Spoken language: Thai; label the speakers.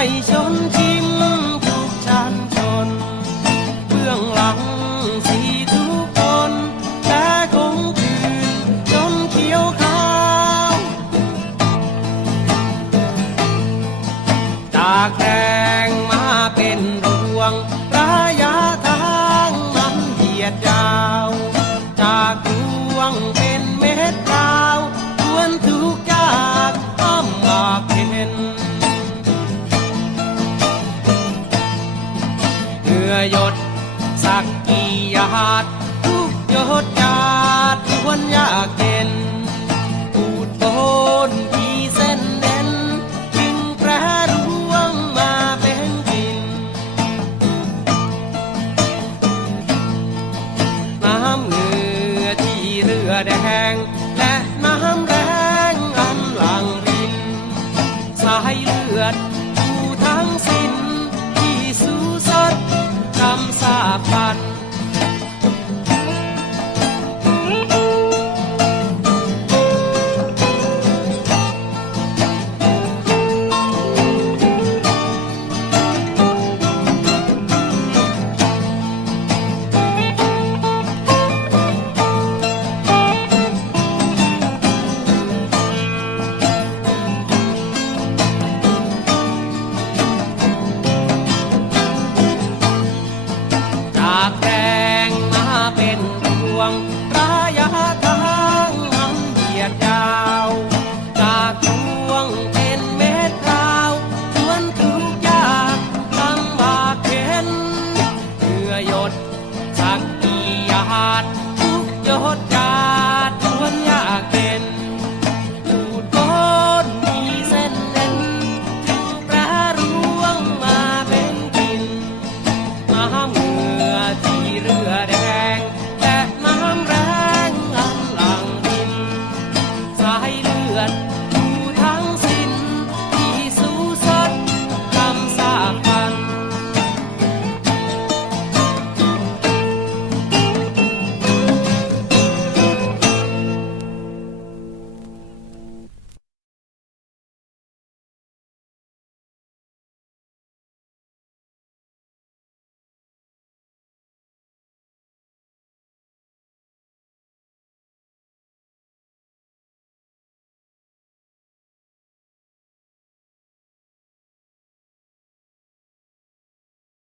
Speaker 1: ให้ชนชิมทุกชันชน เบื้องหลังสีทุกคนแต่คงคืนจนเขียวขาว จากแดงมาเป็นรวงระยะทางมันเหยียดยาว จากดวง หยด สักกี่หยาดทุกหยดหยาดล้วนยากเย็นปูดโบนที่เส้นเด่นจึงแปรร่วงมาเป็นกิ่นน้ำเงื่อที่เรือแดง และน้ำแรงอันหลังรินสายเลือด Papa. hot